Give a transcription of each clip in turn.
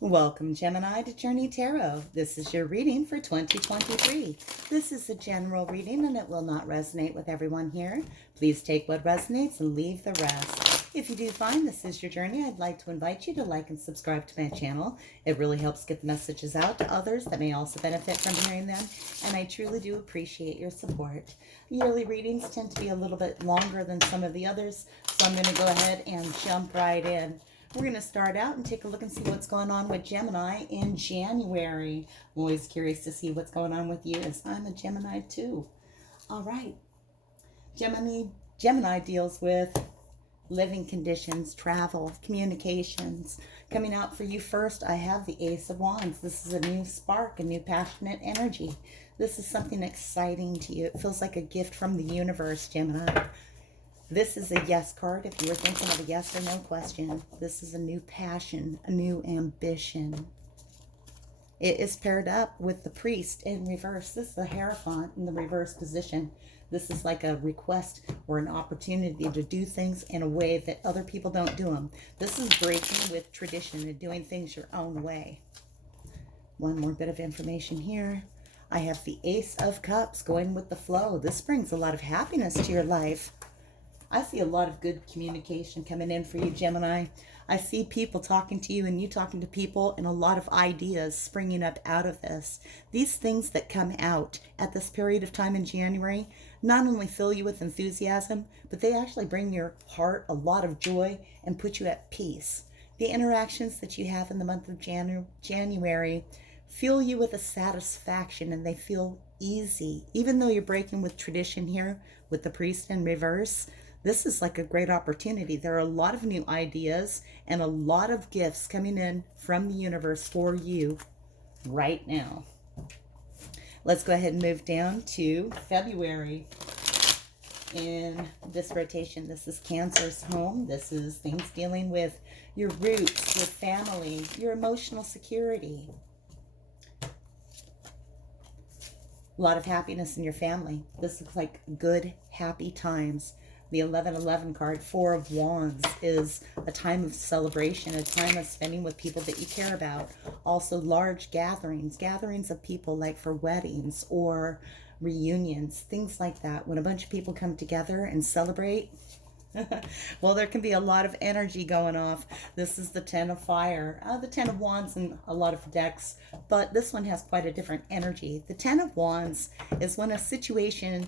Welcome, Gemini, to Journey Tarot. This is your reading for 2023. This is a general reading and it will not resonate with everyone here. Please take what resonates and leave the rest. If you do find this is your journey, I'd like to invite you to like and subscribe to my channel. It really helps get the messages out to others that may also benefit from hearing them, and I truly do appreciate your support. Yearly readings tend to be a little bit longer than some of the others, so I'm going to go ahead and jump right in. We're going to start out and take a look and see what's going on with Gemini in January. I'm always curious to see what's going on with you, as I'm a Gemini too. All right. Gemini deals with living conditions, travel, communications. Coming out for you first, I have the Ace of Wands. This is a new spark, a new passionate energy. This is something exciting to you. It feels like a gift from the universe, Gemini. This is a yes card if you were thinking of a yes or no question. This is a new passion, a new ambition. It is paired up with the Priest in reverse. This is the Hierophant in the reverse position. This is like a request or an opportunity to do things in a way that other people don't do them. This is breaking with tradition and doing things your own way. One more bit of information here. I have the Ace of Cups going with the flow. This brings a lot of happiness to your life. I see a lot of good communication coming in for you, Gemini. I see people talking to you and you talking to people, and a lot of ideas springing up out of this. These things that come out at this period of time in January not only fill you with enthusiasm, but they actually bring your heart a lot of joy and put you at peace. The interactions that you have in the month of January fill you with a satisfaction, and they feel easy. Even though you're breaking with tradition here with the Priest in reverse, this is like a great opportunity. There are a lot of new ideas and a lot of gifts coming in from the universe for you right now. Let's go ahead and move down to February. In this rotation, this is Cancer's home. This is things dealing with your roots, your family, your emotional security. A lot of happiness in your family. This looks like good, happy times. The 1111 card, Four of Wands, is a time of celebration, a time of spending with people that you care about. Also large gatherings of people, like for weddings or reunions, things like that. When a bunch of people come together and celebrate, well, there can be a lot of energy going off. This is the Ten of Fire, the Ten of Wands in a lot of decks, but this one has quite a different energy. The Ten of Wands is when a situation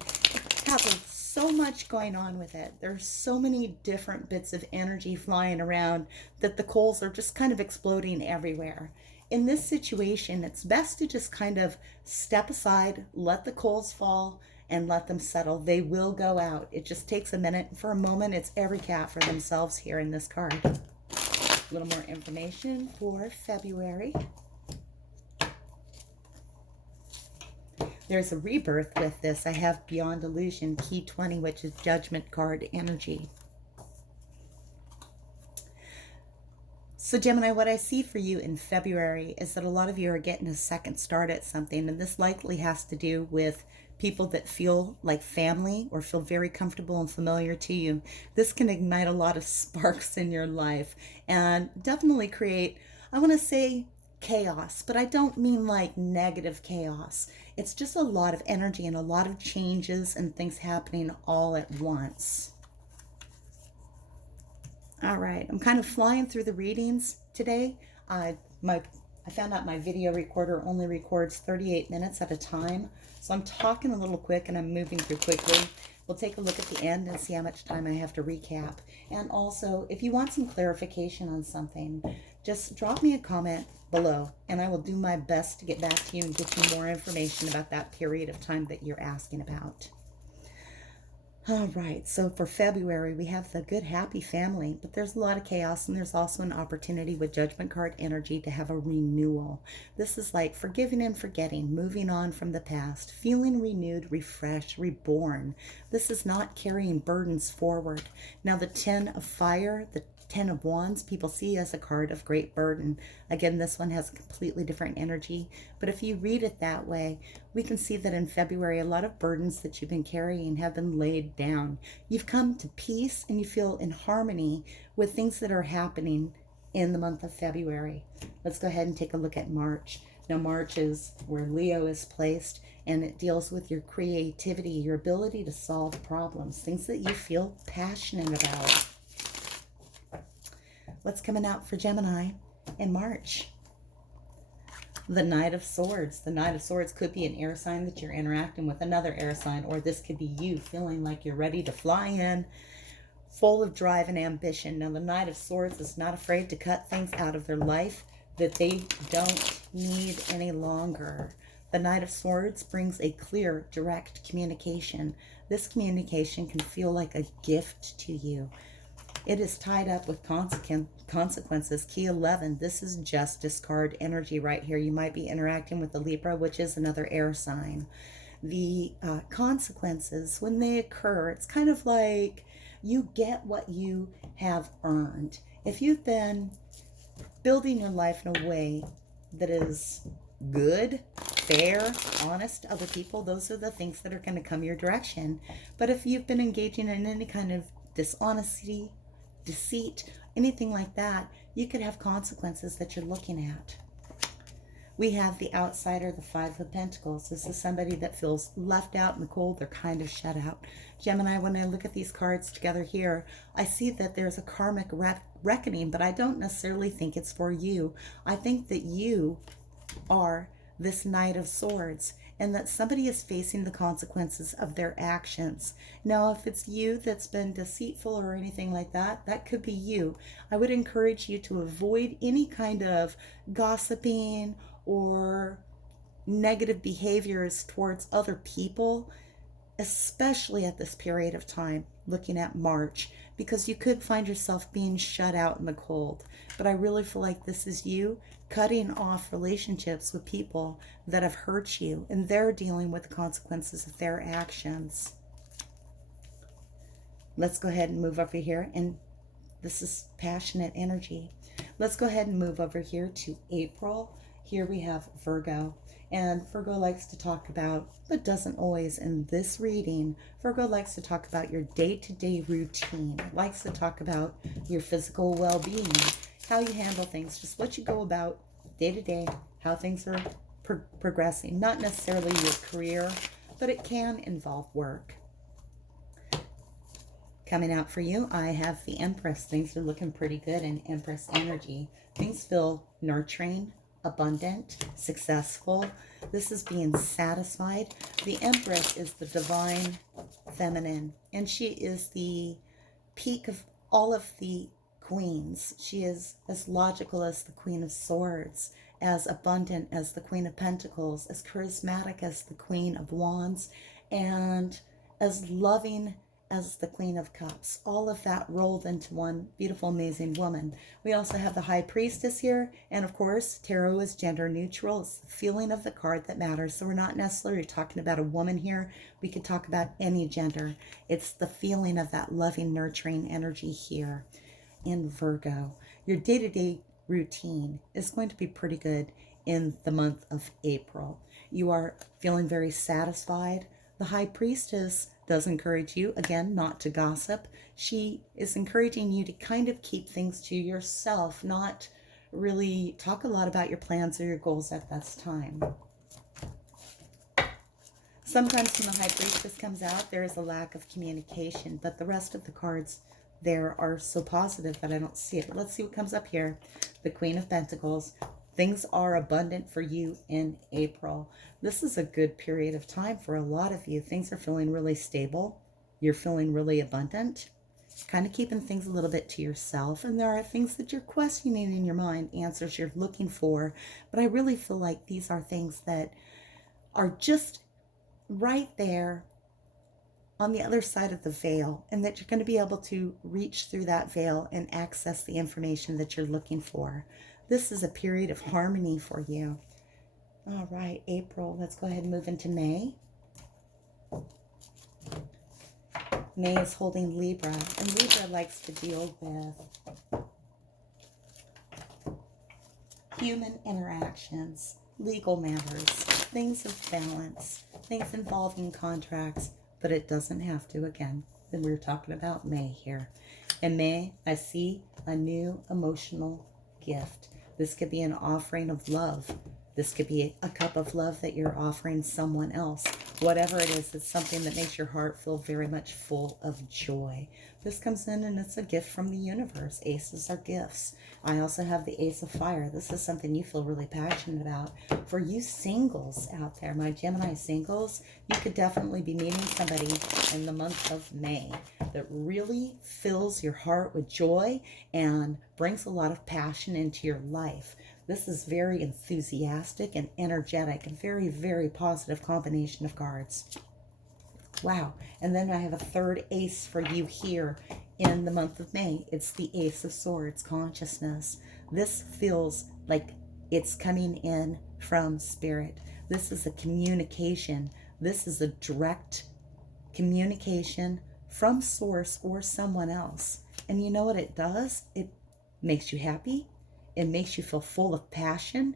has so much going on with it. There's so many different bits of energy flying around that the coals are just kind of exploding everywhere. In this situation, it's best to just kind of step aside, let the coals fall, and let them settle. They will go out. It just takes a minute. For a moment, it's every cat for themselves here in this card. A little more information for February. There's a rebirth with this. I have Beyond Illusion, Key 20, which is Judgment card energy. So Gemini, what I see for you in February is that a lot of you are getting a second start at something, and this likely has to do with people that feel like family or feel very comfortable and familiar to you. This can ignite a lot of sparks in your life and definitely create, I want to say, chaos, but I don't mean like negative chaos. It's just a lot of energy and a lot of changes and things happening all at once. All right, I'm kind of flying through the readings today. I found out my video recorder only records 38 minutes at a time, so I'm talking a little quick and I'm moving through quickly. We'll take a look at the end and see how much time I have to recap. And also, if you want some clarification on something, just drop me a comment below and I will do my best to get back to you and get you more information about that period of time that you're asking about. All right, so for February, we have the good, happy family, but there's a lot of chaos, and there's also an opportunity with Judgment card energy to have a renewal. This is like forgiving and forgetting, moving on from the past, feeling renewed, refreshed, reborn. This is not carrying burdens forward. Now, the Ten of Fire, the Ten of Wands, people see as a card of great burden. Again, this one has a completely different energy, but if you read it that way, we can see that in February, a lot of burdens that you've been carrying have been laid down. You've come to peace and you feel in harmony with things that are happening in the month of February. Let's go ahead and take a look at March. Now, March is where Leo is placed, and it deals with your creativity, your ability to solve problems, things that you feel passionate about. What's coming out for Gemini in March? The Knight of Swords. The Knight of Swords could be an air sign that you're interacting with another air sign, or this could be you feeling like you're ready to fly in, full of drive and ambition. Now, the Knight of Swords is not afraid to cut things out of their life that they don't need any longer. The Knight of Swords brings a clear, direct communication. This communication can feel like a gift to you. It is tied up with consequences. Key 11, this is justice card energy right here. You might be interacting with the Libra, which is another air sign. The consequences, when they occur, it's kind of like you get what you have earned. If you've been building your life in a way that is good, fair, honest to other people, those are the things that are going to come your direction. But if you've been engaging in any kind of dishonesty, deceit, anything like that, you could have consequences that you're looking at. We have the outsider, the Five of Pentacles. This is somebody that feels left out in the cold. They're kind of shut out. Gemini, when I look at these cards together here, I see that there's a karmic reckoning, but I don't necessarily think it's for you. I think that you are this Knight of Swords, and that somebody is facing the consequences of their actions. Now, if it's you that's been deceitful or anything like that, that could be you. I would encourage you to avoid any kind of gossiping or negative behaviors towards other people, especially at this period of time, looking at March, because you could find yourself being shut out in the cold. But I really feel like this is you cutting off relationships with people that have hurt you, and they're dealing with the consequences of their actions. Let's go ahead and move over here, and this is passionate energy. Let's go ahead and move over here to April. Here we have Virgo, and Virgo likes to talk about, but doesn't always in this reading, Virgo likes to talk about your day-to-day routine, likes to talk about your physical well-being, how you handle things, just what you go about day-to-day, how things are progressing. Not necessarily your career, but it can involve work. Coming out for you, I have the Empress. Things are looking pretty good in Empress energy. Things feel nurturing, abundant, successful. This is being satisfied. The Empress is the divine feminine, and she is the peak of all of the queens. She is as logical as the Queen of Swords, as abundant as the Queen of Pentacles, as charismatic as the Queen of Wands, and as loving as the Queen of Cups. All of that rolled into one beautiful, amazing woman. We also have the High Priestess here, and of course, tarot is gender neutral. It's the feeling of the card that matters. So we're not necessarily talking about a woman here. We could talk about any gender. It's the feeling of that loving, nurturing energy here in Virgo. Your day-to-day routine is going to be pretty good in the month of April. You are feeling very satisfied. The High Priestess does encourage you, again, not to gossip. She is encouraging you to kind of keep things to yourself, not really talk a lot about your plans or your goals at this time. Sometimes when the High Priestess comes out, there is a lack of communication, but the rest of the cards there are so positive that I don't see it. But let's see what comes up here. The Queen of Pentacles. Things are abundant for you in April. This is a good period of time for a lot of you. Things are feeling really stable. You're feeling really abundant. Kind of keeping things a little bit to yourself. And there are things that you're questioning in your mind, answers you're looking for. But I really feel like these are things that are just right there on the other side of the veil, and that you're going to be able to reach through that veil and access the information that you're looking for. This is a period of harmony for you. All right, April. Let's go ahead and move into May. May is holding Libra, and Libra likes to deal with human interactions, legal matters, things of balance, things involving contracts, but it doesn't have to. Again, then we're talking about May here. In May, I see a new emotional gift. This could be an offering of love. This could be a cup of love that you're offering someone else. Whatever it is, it's something that makes your heart feel very much full of joy. This comes in and it's a gift from the universe. Aces are gifts. I also have the Ace of Fire. This is something you feel really passionate about. For you singles out there, my Gemini singles, you could definitely be meeting somebody in the month of May that really fills your heart with joy and brings a lot of passion into your life. This is very enthusiastic and energetic and very, very positive combination of cards. Wow. And then I have a third ace for you here in the month of May. It's the Ace of Swords, consciousness. This feels like it's coming in from spirit. This is a communication. This is a direct communication from source or someone else. And you know what it does? It makes you happy. It makes you feel full of passion,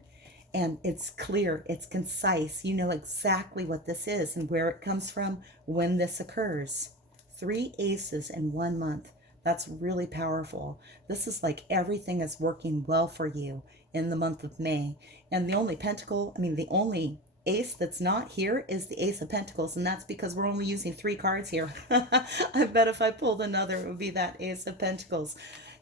and it's clear, it's concise. You know exactly what this is and where it comes from when this occurs. 3 aces in 1 month. That's really powerful. This is like everything is working well for you in the month of May. And the only the only ace that's not here is the Ace of Pentacles, and that's because we're only using 3 cards here. I bet if I pulled another, it would be that Ace of Pentacles.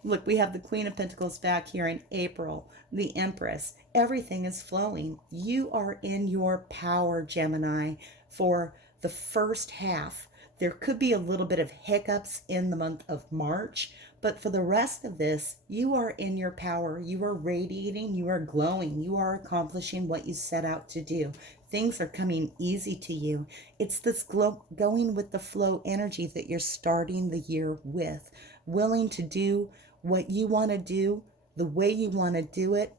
Look, we have the Queen of Pentacles back here in April, the Empress. Everything is flowing. You are in your power, Gemini, for the first half. There could be a little bit of hiccups in the month of March, but for the rest of this, you are in your power. You are radiating, you are glowing, you are accomplishing what you set out to do. Things are coming easy to you. It's this going with the flow energy that you're starting the year with, willing to do what you want to do, the way you want to do it.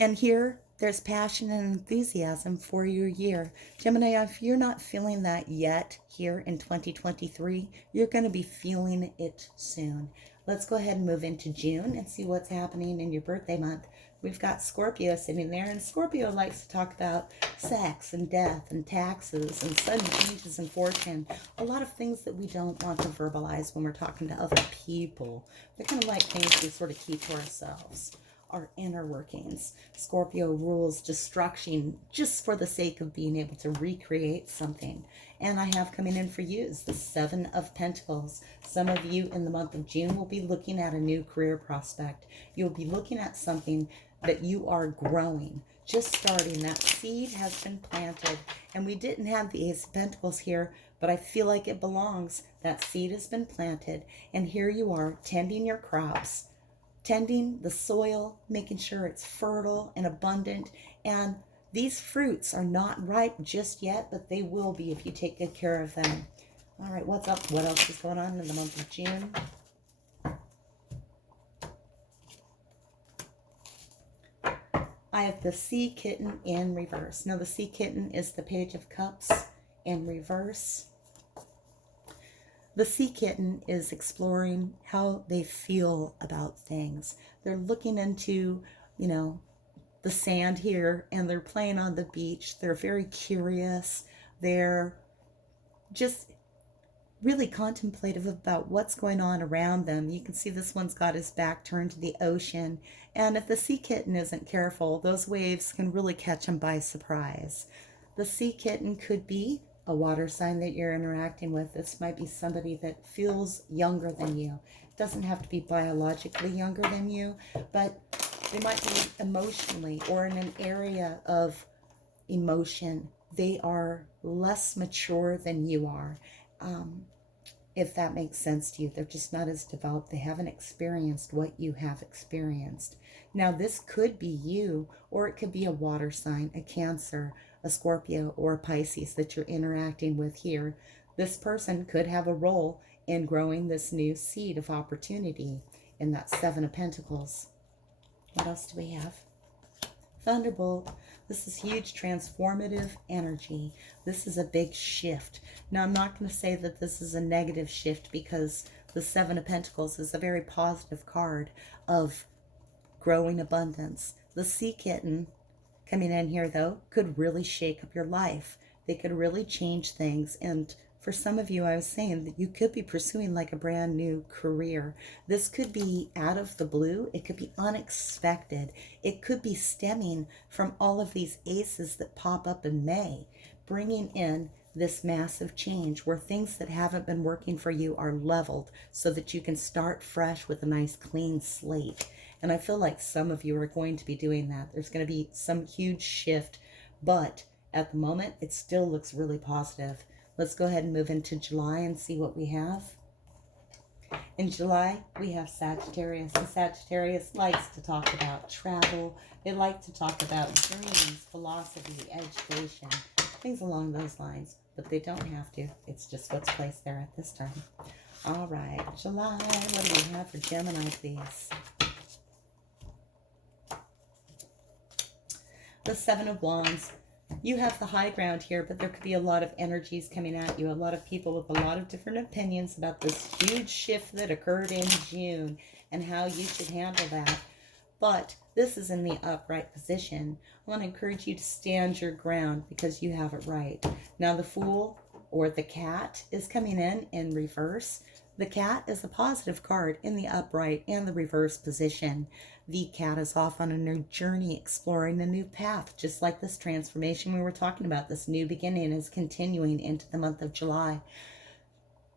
And here, there's passion and enthusiasm for your year. Gemini, if you're not feeling that yet here in 2023, you're going to be feeling it soon. Let's go ahead and move into June and see what's happening in your birthday month. We've got Scorpio sitting there, and Scorpio likes to talk about sex and death and taxes and sudden changes in fortune. A lot of things that we don't want to verbalize when we're talking to other people. They're kind of like things we sort of keep to ourselves. Our inner workings. Scorpio rules destruction just for the sake of being able to recreate something. And I have coming in for you is the 7 of Pentacles. Some of you in the month of June will be looking at a new career prospect. You'll be looking at something that you are growing, just starting. That seed has been planted. And we didn't have the Ace of Pentacles here, but I feel like it belongs. That seed has been planted. And here you are tending your crops, tending the soil, making sure it's fertile and abundant. And these fruits are not ripe just yet, but they will be if you take good care of them. All right, what's up? What else is going on in the month of June? I have the Sea Kitten in reverse. Now, the Sea Kitten is the Page of Cups in reverse. The Sea Kitten is exploring how they feel about things. They're looking into, the sand here, and they're playing on the beach. They're very curious. They're just really contemplative about what's going on around them. You can see this one's got his back turned to the ocean. And if the Sea Kitten isn't careful, those waves can really catch him by surprise. The Sea Kitten could be a water sign that you're interacting with. This might be somebody that feels younger than you. It doesn't have to be biologically younger than you, but they might be emotionally or in an area of emotion. They are less mature than you are. If that makes sense to you. They're just not as developed. They haven't experienced what you have experienced. Now, this could be you, or it could be a water sign, a Cancer, a Scorpio, or a Pisces that you're interacting with here. This person could have a role in growing this new seed of opportunity in that 7 of Pentacles. What else do we have? Thunderbolt. This is huge transformative energy. This is a big shift. Now, I'm not going to say that this is a negative shift, because the 7 of Pentacles is a very positive card of growing abundance. The Sea Kitten coming in here, though, could really shake up your life. They could really change things. And For some of you, I was saying that you could be pursuing like a brand new career. This could be out of the blue. It could be unexpected. It could be stemming from all of these aces that pop up in May, bringing in this massive change where things that haven't been working for you are leveled so that you can start fresh with a nice clean slate. And I feel like some of you are going to be doing that. There's going to be some huge shift, but at the moment, it still looks really positive. Let's go ahead and move into July and see what we have. In July, we have Sagittarius, and Sagittarius likes to talk about travel. They like to talk about dreams, philosophy, education, things along those lines, but they don't have to. It's just what's placed there at this time. All right, July, what do we have for Gemini, please? The Seven of Wands. You have the high ground here, but there could be a lot of energies coming at you. A lot of people with a lot of different opinions about this huge shift that occurred in June and how you should handle that. But this is in the upright position. I want to encourage you to stand your ground because you have it right. Now the Fool or the Cat is coming in reverse. The Cat is a positive card in the upright and the reverse position. The Cat is off on a new journey, exploring a new path, just like this transformation we were talking about. This new beginning is continuing into the month of July.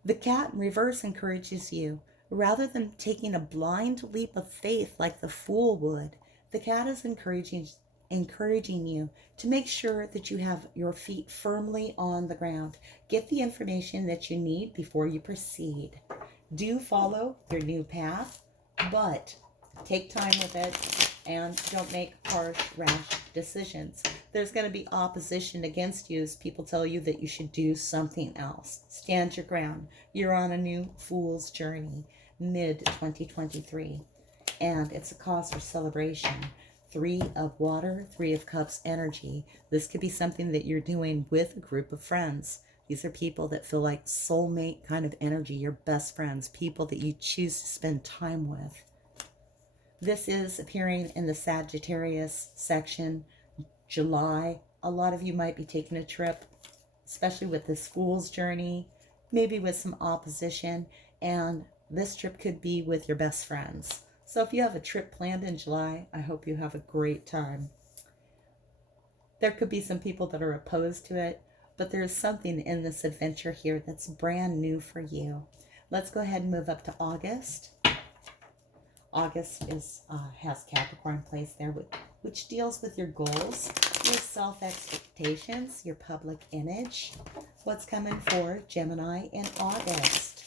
The Cat in reverse encourages you. Rather than taking a blind leap of faith like the Fool would, the Cat is encouraging you to make sure that you have your feet firmly on the ground. Get the information that you need before you proceed. Do follow your new path, but take time with it and don't make harsh, rash decisions. There's going to be opposition against you as people tell you that you should do something else. Stand your ground. You're on a new Fool's journey, mid-2023, and it's a cause for celebration. 3 of water, 3 of cups energy. This could be something that you're doing with a group of friends. These are people that feel like soulmate kind of energy, your best friends, people that you choose to spend time with. This is appearing in the Sagittarius section, July. A lot of you might be taking a trip, especially with this Fool's journey, maybe with some opposition, and this trip could be with your best friends. So if you have a trip planned in July, I hope you have a great time. There could be some people that are opposed to it, but there's something in this adventure here that's brand new for you. Let's go ahead and move up to August. August has Capricorn placed there, which deals with your goals, your self-expectations, your public image. What's coming for Gemini in August?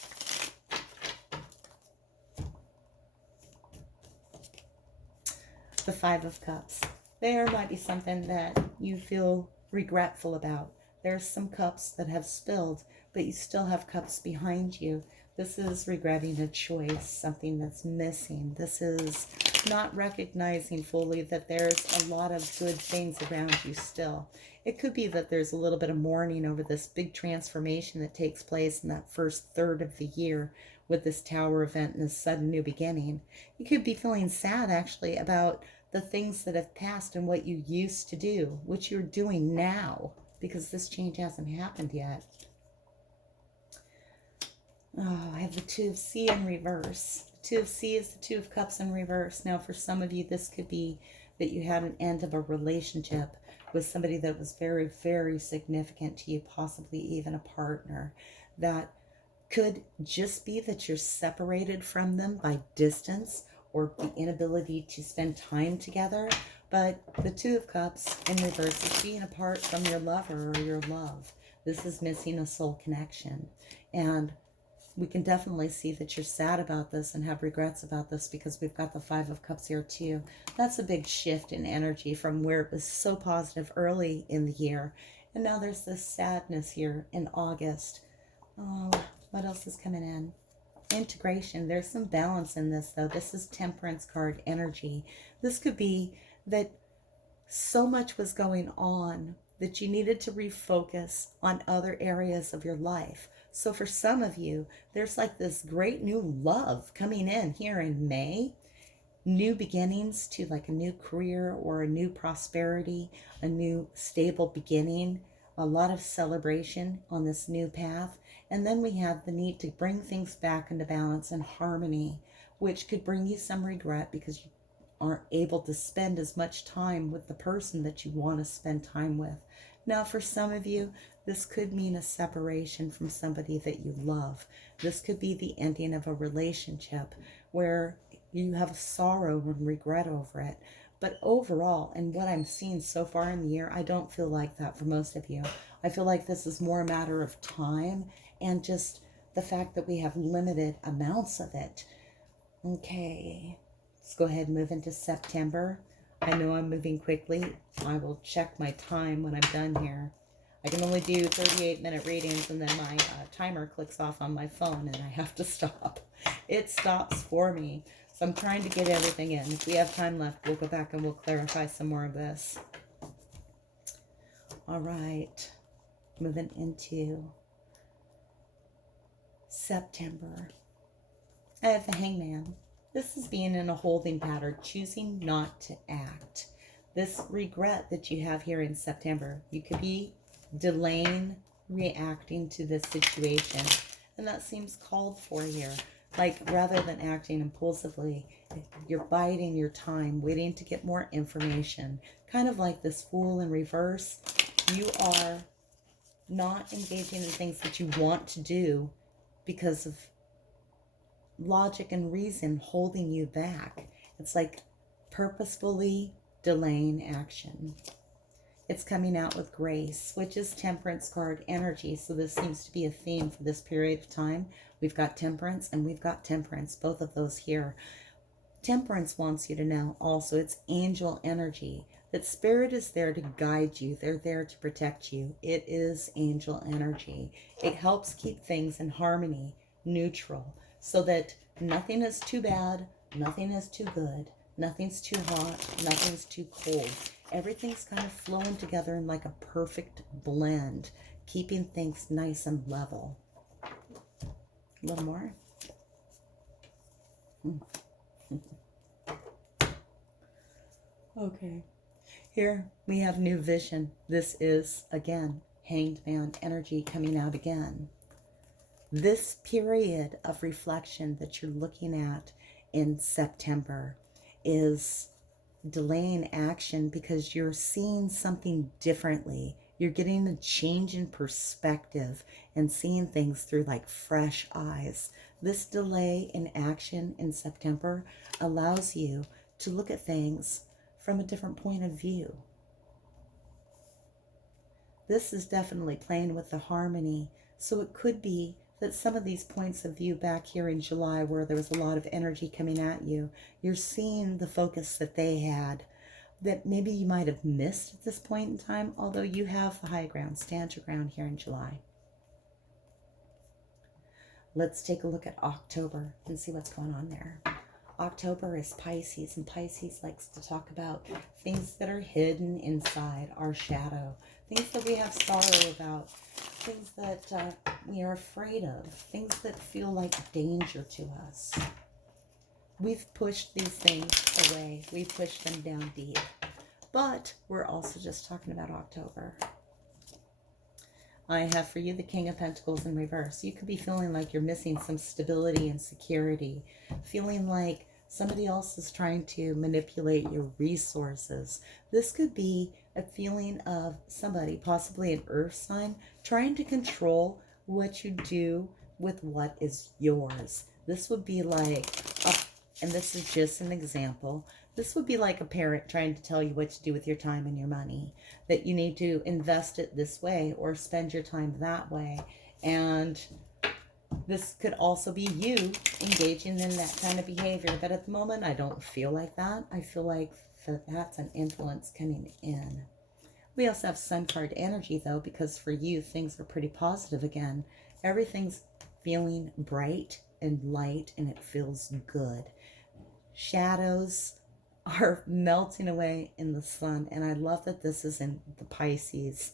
The 5 of Cups. There might be something that you feel regretful about. There's some cups that have spilled, but you still have cups behind you. This is regretting a choice, something that's missing. This is not recognizing fully that there's a lot of good things around you still. It could be that there's a little bit of mourning over this big transformation that takes place in that first third of the year with this Tower event and this sudden new beginning. You could be feeling sad actually about the things that have passed and what you used to do, what you're doing now, because this change hasn't happened yet. Oh, I have the 2 of Sea in reverse. The 2 of Sea is the 2 of Cups in reverse. Now, for some of you, this could be that you had an end of a relationship with somebody that was very, very significant to you, possibly even a partner. That could just be that you're separated from them by distance or the inability to spend time together. But the 2 of Cups in reverse is being apart from your lover or your love. This is missing a soul connection. And we can definitely see that you're sad about this and have regrets about this because we've got the 5 of Cups here too. That's a big shift in energy from where it was so positive early in the year. And now there's this sadness here in August. Oh, what else is coming in? Integration. There's some balance in this though. This is Temperance card energy. This could be that so much was going on that you needed to refocus on other areas of your life. So for some of you, there's like this great new love coming in here in May. New beginnings to like a new career or a new prosperity, a new stable beginning. A lot of celebration on this new path. And then we have the need to bring things back into balance and harmony, which could bring you some regret because you aren't able to spend as much time with the person that you want to spend time with. Now, for some of you, this could mean a separation from somebody that you love. This could be the ending of a relationship where you have sorrow and regret over it. But overall, and what I'm seeing so far in the year, I don't feel like that for most of you. I feel like this is more a matter of time and just the fact that we have limited amounts of it. Okay, let's go ahead and move into September. I know I'm moving quickly. I will check my time when I'm done here. I can only do 38-minute readings, and then my timer clicks off on my phone and I have to stop. It stops for me. So I'm trying to get everything in. If we have time left, we'll go back and we'll clarify some more of this. All right, moving into September. I have the Hangman. This is being in a holding pattern, choosing not to act. This regret that you have here in September, you could be delaying reacting to this situation, and that seems called for here. Like, rather than acting impulsively, you're biding your time, waiting to get more information. Kind of like this Fool in reverse. You are not engaging in things that you want to do because of logic and reason holding you back. It's like purposefully delaying action. It's coming out with grace, which is Temperance card energy. So this seems to be a theme for this period of time. We've got Temperance and we've got Temperance, both of those here. Temperance wants you to know also it's angel energy. That Spirit is there to guide you. They're there to protect you. It is angel energy. It helps keep things in harmony, neutral, so that nothing is too bad, nothing is too good, nothing's too hot, nothing's too cold. Everything's kind of flowing together in like a perfect blend, keeping things nice and level. A little more. Okay. Here we have new vision. This is, again, Hanged Man energy coming out again. This period of reflection that you're looking at in September is delaying action because you're seeing something differently. You're getting a change in perspective and seeing things through like fresh eyes. This delay in action in September allows you to look at things from a different point of view. This is definitely playing with the harmony. So it could be that some of these points of view back here in July where there was a lot of energy coming at you, you're seeing the focus that they had that maybe you might have missed at this point in time, although you have the high ground. Stand your ground here in July. Let's take a look at October and see what's going on there. October is Pisces, and Pisces likes to talk about things that are hidden inside our shadow, things that we have sorrow about, things that we are afraid of, things that feel like danger to us. We've pushed these things away. We've pushed them down deep. But we're also just talking about October. I have for you the King of Pentacles in reverse. You could be feeling like you're missing some stability and security, feeling like somebody else is trying to manipulate your resources. This could be a feeling of somebody, possibly an earth sign, trying to control what you do with what is yours. This would be like, and this is just an example, this would be like a parent trying to tell you what to do with your time and your money, that you need to invest it this way or spend your time that way. And this could also be you engaging in that kind of behavior. But at the moment, I don't feel like that. I feel like that's an influence coming in. We also have Sun card energy, though, because for you, things are pretty positive again. Everything's feeling bright and light, and it feels good. Shadows are melting away in the sun, and I love that this is in the Pisces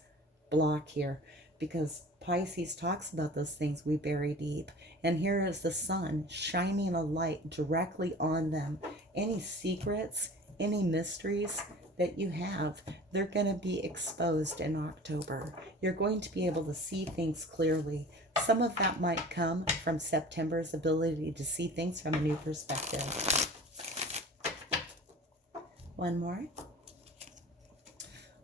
block here, because Pisces talks about those things we bury deep, and here is the sun shining a light directly on them. Any secrets, any mysteries, that you have, they're going to be exposed in October. You're going to be able to see things clearly. Some of that might come from September's ability to see things from a new perspective. One more.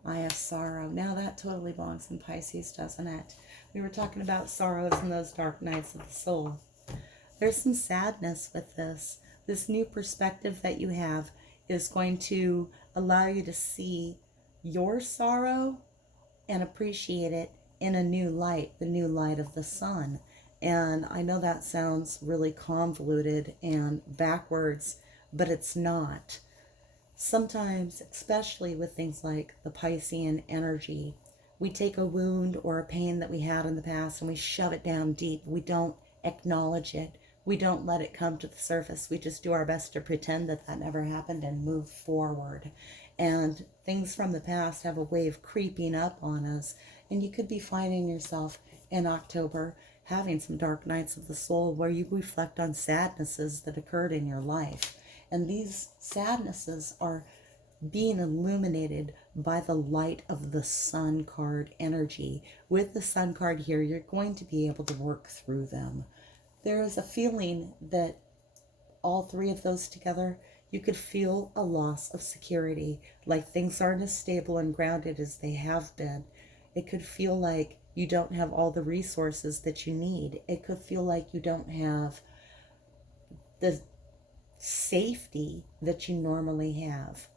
I have sorrow. Now that totally belongs in Pisces, doesn't it? We were talking about sorrows and those dark nights of the soul. There's some sadness with this. This new perspective that you have is going to allow you to see your sorrow and appreciate it in a new light, the new light of the sun. And I know that sounds really convoluted and backwards, but it's not. Sometimes, especially with things like the Piscean energy, we take a wound or a pain that we had in the past and we shove it down deep. We don't acknowledge it. We don't let it come to the surface. We just do our best to pretend that that never happened and move forward. And things from the past have a way of creeping up on us. And you could be finding yourself in October having some dark nights of the soul where you reflect on sadnesses that occurred in your life. And these sadnesses are being illuminated by the light of the Sun card energy. With the Sun card here, you're going to be able to work through them. There is a feeling that all three of those together, you could feel a loss of security, like things aren't as stable and grounded as they have been. It could feel like you don't have all the resources that you need. It could feel like you don't have the safety that you normally have.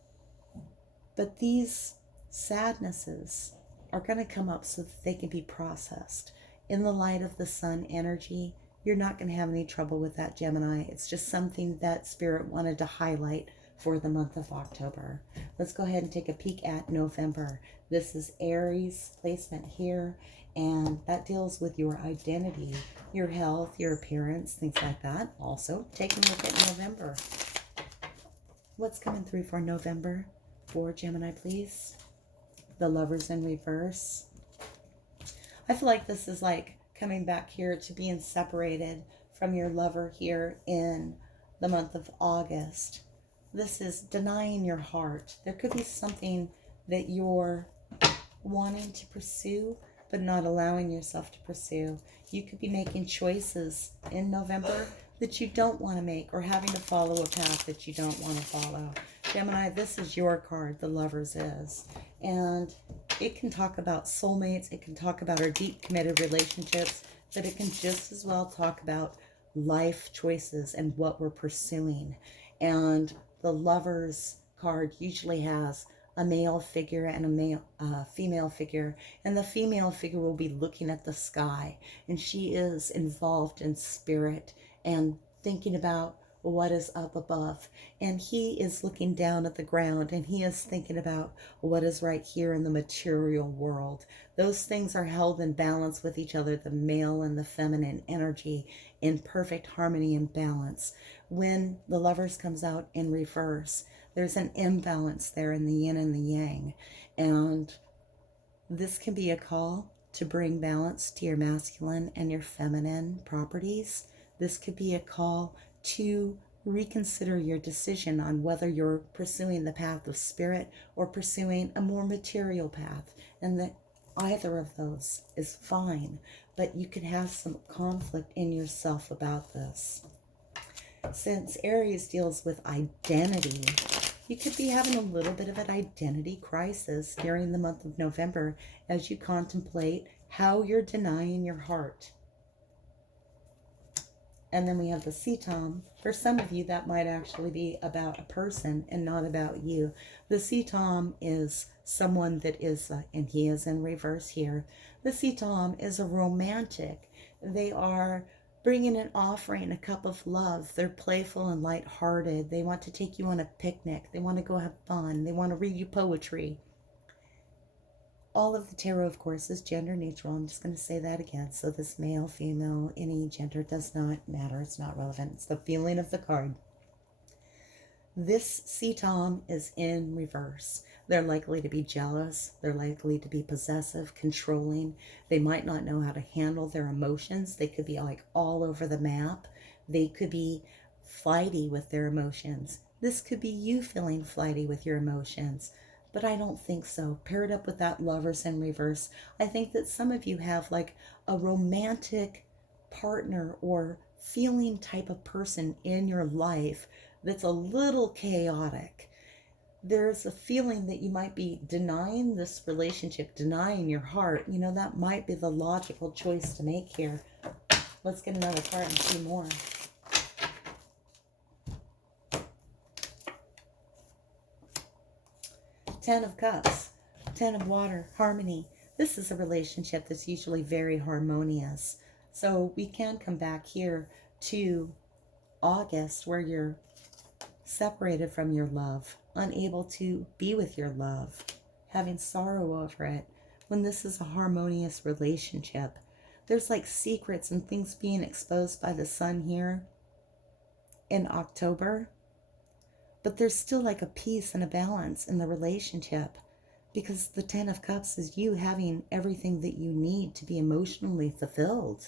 But these sadnesses are going to come up so that they can be processed. In the light of the Sun energy, you're not going to have any trouble with that, Gemini. It's just something that Spirit wanted to highlight for the month of October. Let's go ahead and take a peek at November. This is Aries placement here, and that deals with your identity, your health, your appearance, things like that. Also, take a look at November. What's coming through for November for Gemini, please? The Lovers in reverse. I feel like this is like coming back here to being separated from your lover here in the month of August. This is denying your heart. There could be something that you're wanting to pursue, but not allowing yourself to pursue. You could be making choices in November that you don't want to make, or having to follow a path that you don't want to follow. Gemini, this is your card, the Lovers is. And it can talk about soulmates, it can talk about our deep committed relationships, but it can just as well talk about life choices and what we're pursuing. And the Lovers card usually has a male figure and a female figure, and the female figure will be looking at the sky, and she is involved in spirit and thinking about what is up above, and he is looking down at the ground, and he is thinking about what is right here in the material world. Those things are held in balance with each other, the male and the feminine energy, in perfect harmony and balance. When the Lovers comes out in reverse, there's an imbalance there in the yin and the yang, and this can be a call to bring balance to your masculine and your feminine properties. This could be a call to reconsider your decision on whether you're pursuing the path of spirit or pursuing a more material path, and that either of those is fine, but you could have some conflict in yourself about this. Since Aries deals with identity, you could be having a little bit of an identity crisis during the month of November as you contemplate how you're denying your heart. And then we have the Cetum. For some of you, that might actually be about a person and not about you. The Cetum is someone that is, and he is in reverse here. The Cetum is a romantic. They are bringing an offering, a cup of love. They're playful and lighthearted. They want to take you on a picnic. They want to go have fun. They want to read you poetry. All of the tarot, of course, is gender neutral. I'm just going to say that again. So this male, female, any gender does not matter. It's not relevant. It's the feeling of the card. This Cetum is in reverse. They're likely to be jealous. They're likely to be possessive, controlling. They might not know how to handle their emotions. They could be like all over the map. They could be flighty with their emotions. This could be you feeling flighty with your emotions. but I don't think so. Pair it up with that Lovers in reverse. I think that some of you have like a romantic partner or feeling type of person in your life that's a little chaotic. There's a feeling that you might be denying this relationship, denying your heart. You know, that might be the logical choice to make here. Let's get another card and see more. Ten of Cups, Ten of Water, harmony. This is a relationship that's usually very harmonious. So we can come back here to August where you're separated from your love, unable to be with your love, having sorrow over it. When this is a harmonious relationship, there's like secrets and things being exposed by the sun here in October. But there's still like a peace and a balance in the relationship because the Ten of Cups is you having everything that you need to be emotionally fulfilled.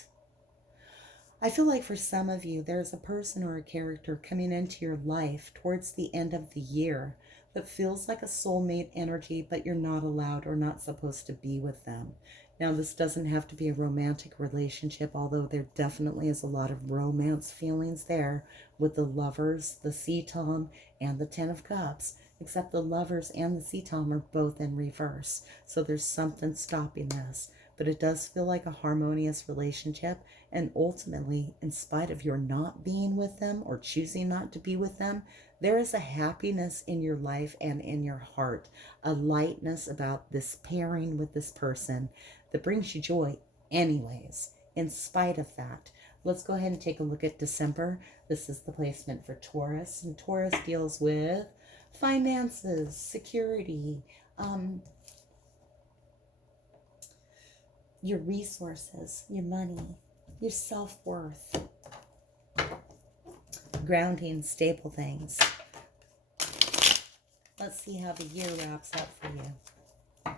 I feel like for some of you, there's a person or a character coming into your life towards the end of the year that feels like a soulmate energy, but you're not allowed or not supposed to be with them. Now, this doesn't have to be a romantic relationship, although there definitely is a lot of romance feelings there with the Lovers, the Sea Tom, and the Ten of Cups, except the Lovers and the Sea Tom are both in reverse. So there's something stopping this. But it does feel like a harmonious relationship. And ultimately, in spite of your not being with them or choosing not to be with them, there is a happiness in your life and in your heart, a lightness about this pairing with this person that brings you joy anyways, in spite of that. Let's go ahead and take a look at December. This is the placement for Taurus, and Taurus deals with finances, security, your resources, your money, your self-worth, grounding, stable things. Let's see how the year wraps up for you.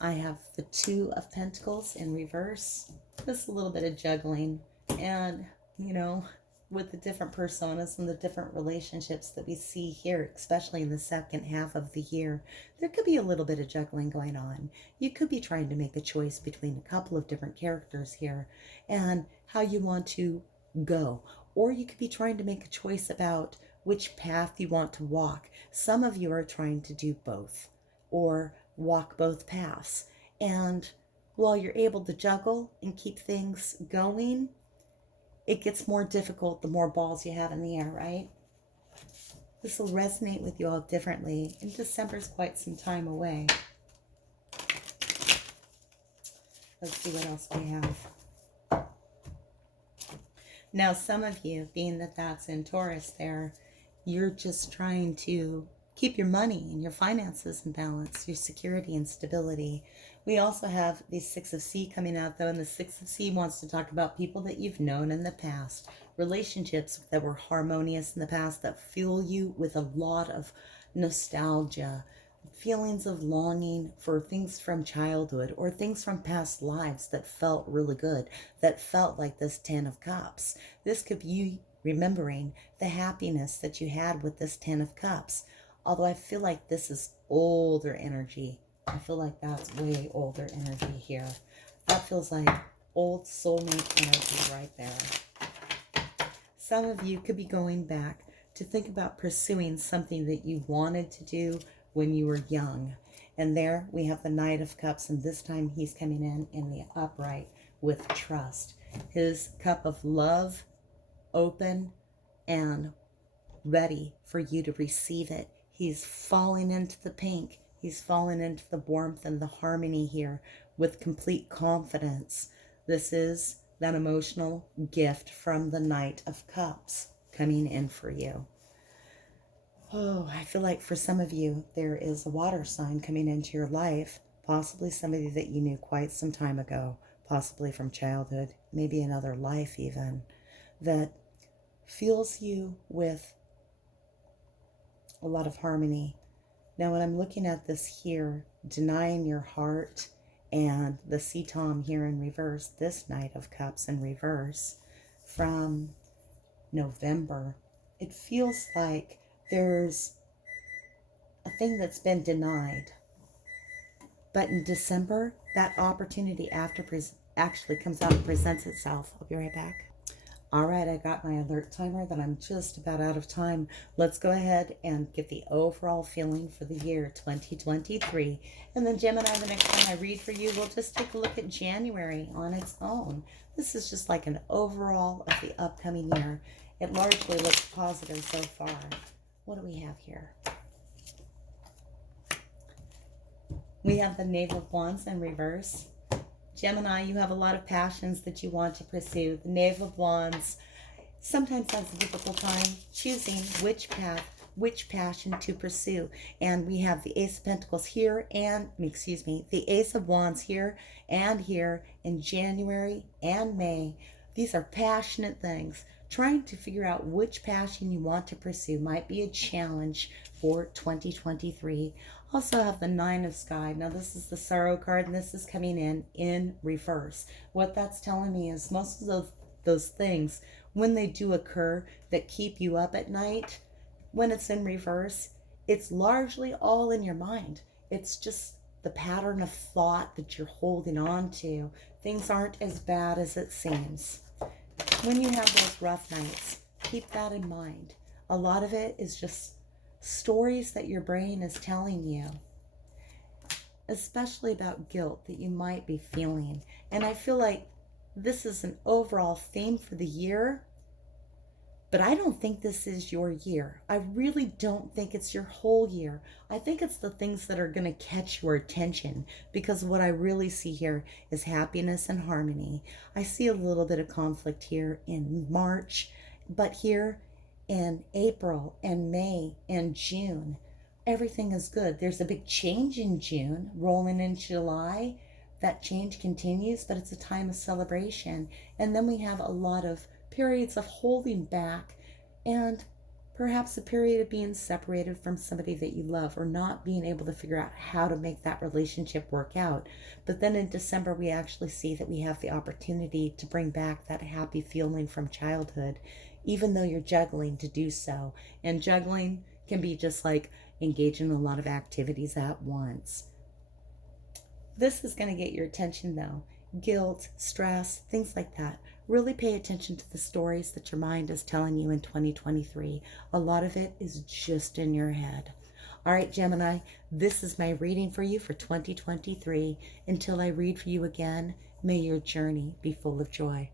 I have the Two of Pentacles in reverse. Just a little bit of juggling. And, you know, with the different personas and the different relationships that we see here, especially in the second half of the year, there could be a little bit of juggling going on. You could be trying to make a choice between a couple of different characters here and how you want to go. Or you could be trying to make a choice about which path you want to walk. Some of you are trying to do both or walk both paths. And while you're able to juggle and keep things going, it gets more difficult the more balls you have in the air, right? This will resonate with you all differently. And December's quite some time away. Let's see what else we have. Now, some of you, being that that's in Taurus there, you're just trying to keep your money and your finances in balance, your security and stability. We also have the Six of Sea coming out, though, and the Six of Sea wants to talk about people that you've known in the past, relationships that were harmonious in the past that fill you with a lot of nostalgia, feelings of longing for things from childhood or things from past lives that felt really good, that felt like this Ten of Cups. This could be you remembering the happiness that you had with this Ten of Cups. Although I feel like this is older energy. I feel like that's way older energy here. That feels like old soulmate energy right there. Some of you could be going back to think about pursuing something that you wanted to do when you were young. And there we have the Knight of Cups, and this time he's coming in the upright with trust. His cup of love open and ready for you to receive it. He's falling into the pink. He's falling into the warmth and the harmony here with complete confidence. This is that emotional gift from the Knight of Cups coming in for you. Oh, I feel like for some of you, there is a water sign coming into your life, possibly somebody that you knew quite some time ago, possibly from childhood, maybe another life even, that fills you with a lot of harmony. Now, when I'm looking at this here, denying your heart and the Sea Tom here in reverse, this Knight of Cups in reverse from November, it feels like there's thing that's been denied. But in December, that opportunity actually comes out and presents itself. I'll be right back. All right, I got my alert timer that I'm just about out of time. Let's go ahead and get the overall feeling for the year 2023. And then Gemini, the next time I read for you, we'll just take a look at January on its own. This is just like an overall of the upcoming year. It largely looks positive so far. What do we have here? We have the Knave of Wands in reverse. Gemini, you have a lot of passions that you want to pursue. The Knave of Wands sometimes has a difficult time choosing which path, which passion to pursue. And we have the Ace of Pentacles here and, the Ace of Wands here and here in January and May. These are passionate things. Trying to figure out which passion you want to pursue might be a challenge for 2023. Also have the Nine of Sky. Now this is the Sorrow card, and this is coming in reverse. What that's telling me is most of those things, when they do occur that keep you up at night, when it's in reverse, it's largely all in your mind. It's just the pattern of thought that you're holding on to. Things aren't as bad as it seems. When you have those rough nights, keep that in mind. A lot of it is just stories that your brain is telling you, especially about guilt that you might be feeling. And I feel like this is an overall theme for the year, but I don't think this is your year. I really don't think it's your whole year. I think it's the things that are going to catch your attention, because what I really see here is happiness and harmony. I see a little bit of conflict here in March, but here in April and May and June, everything is good. There's a big change in June, rolling in July. That change continues, but it's a time of celebration. And then we have a lot of periods of holding back, and perhaps a period of being separated from somebody that you love, or not being able to figure out how to make that relationship work out. But then in December, we actually see that we have the opportunity to bring back that happy feeling from childhood, even though you're juggling to do so. And juggling can be just like engaging in a lot of activities at once. This is going to get your attention though. Guilt, stress, things like that. Really pay attention to the stories that your mind is telling you in 2023. A lot of it is just in your head. All right, Gemini, this is my reading for you for 2023. Until I read for you again, may your journey be full of joy.